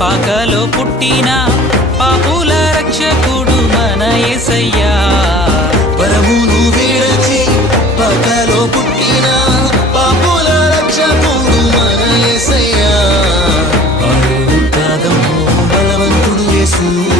పాకలో పుట్టిన పాపుల రక్షకుడు మన యేసయ్యా. పరమును విడచి పాకలో పుట్టిన పాపుల రక్షకుడు మన యేసయ్యా. త్యాగము బలవంతుడు యేసు.